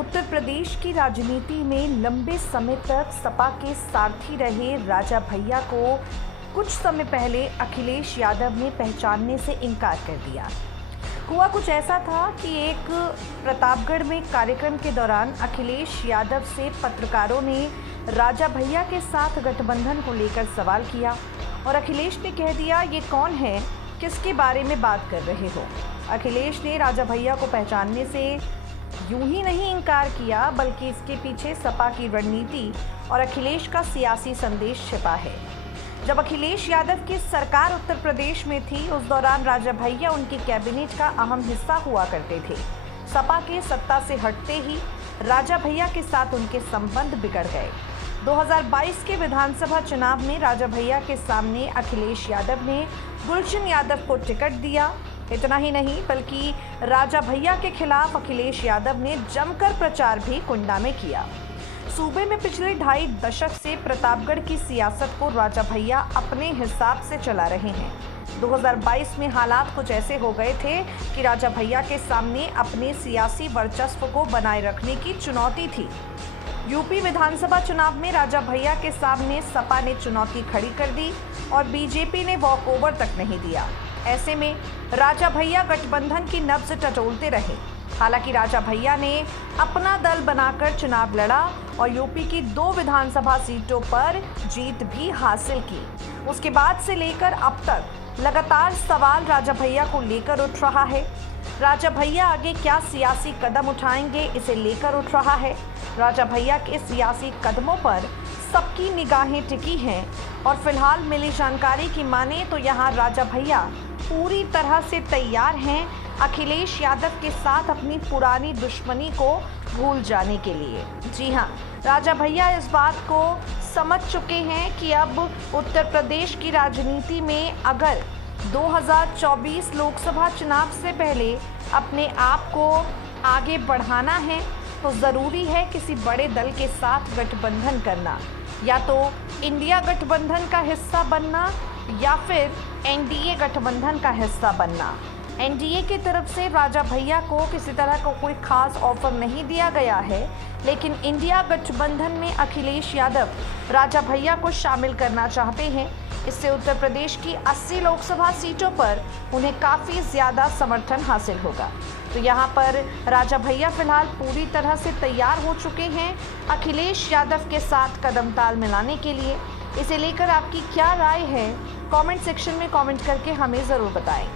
उत्तर प्रदेश की राजनीति में लंबे समय तक सपा के सारथी रहे राजा भैया को कुछ समय पहले अखिलेश यादव ने पहचानने से इनकार कर दिया। हुआ कुछ ऐसा था कि एक प्रतापगढ़ में कार्यक्रम के दौरान अखिलेश यादव से पत्रकारों ने राजा भैया के साथ गठबंधन को लेकर सवाल किया और अखिलेश ने कह दिया, ये कौन है, किसके बारे में बात कर रहे हो। अखिलेश ने राजा भैया को पहचानने से यूं ही नहीं इनकार किया, बल्कि इसके पीछे सपा की रणनीति और अखिलेश का सियासी संदेश छिपा है। जब अखिलेश यादव की सरकार उत्तर प्रदेश में थी, उस दौरान राजा भैया उनकी कैबिनेट का अहम हिस्सा हुआ करते थे। सपा के सत्ता से हटते ही राजा भैया के साथ उनके संबंध बिगड़ गए। 2022 के विधानसभा चुनाव में राजा भैया के सामने अखिलेश यादव ने गुलशन यादव को टिकट दिया। इतना ही नहीं, बल्कि राजा भैया के खिलाफ अखिलेश यादव ने जमकर प्रचार भी कुंडा में किया। सूबे में पिछले 2.5 दशक से प्रतापगढ़ की सियासत को राजा भैया अपने हिसाब से चला रहे हैं। 2022 में हालात कुछ ऐसे हो गए थे कि राजा भैया के सामने अपने सियासी वर्चस्व को बनाए रखने की चुनौती थी। यूपी विधानसभा चुनाव में राजा भैया के सामने सपा ने चुनौती खड़ी कर दी और बीजेपी ने वॉकओवर तक नहीं दिया। ऐसे में राजा भैया गठबंधन की नब्ज टटोलते रहे। हालांकि राजा भैया ने अपना दल बनाकर चुनाव लड़ा और यूपी की 2 विधानसभा सीटों पर जीत भी हासिल की। उसके बाद से लेकर अब तक लगातार सवाल राजा भैया को लेकर उठ रहा है। राजा भैया आगे क्या सियासी कदम उठाएंगे, इसे लेकर उठ रहा है। राजा भैया के सियासी कदमों पर सबकी निगाहें टिकी हैं और फिलहाल मिली जानकारी की माने तो यहाँ राजा भैया पूरी तरह से तैयार हैं अखिलेश यादव के साथ अपनी पुरानी दुश्मनी को भूल जाने के लिए। जी हाँ, राजा भैया इस बात को समझ चुके हैं कि अब उत्तर प्रदेश की राजनीति में अगर 2024 लोकसभा चुनाव से पहले अपने आप को आगे बढ़ाना है तो ज़रूरी है किसी बड़े दल के साथ गठबंधन करना, या तो इंडिया गठबंधन का हिस्सा बनना या फिर एनडीए गठबंधन का हिस्सा बनना। एनडीए की तरफ से राजा भैया को किसी तरह का कोई खास ऑफर नहीं दिया गया है, लेकिन इंडिया गठबंधन में अखिलेश यादव राजा भैया को शामिल करना चाहते हैं। इससे उत्तर प्रदेश की 80 लोकसभा सीटों पर उन्हें काफ़ी ज़्यादा समर्थन हासिल होगा। तो यहाँ पर राजा भैया फिलहाल पूरी तरह से तैयार हो चुके हैं अखिलेश यादव के साथ कदम ताल मिलाने के लिए। इसे लेकर आपकी क्या राय है, कमेंट सेक्शन में कमेंट करके हमें ज़रूर बताएं।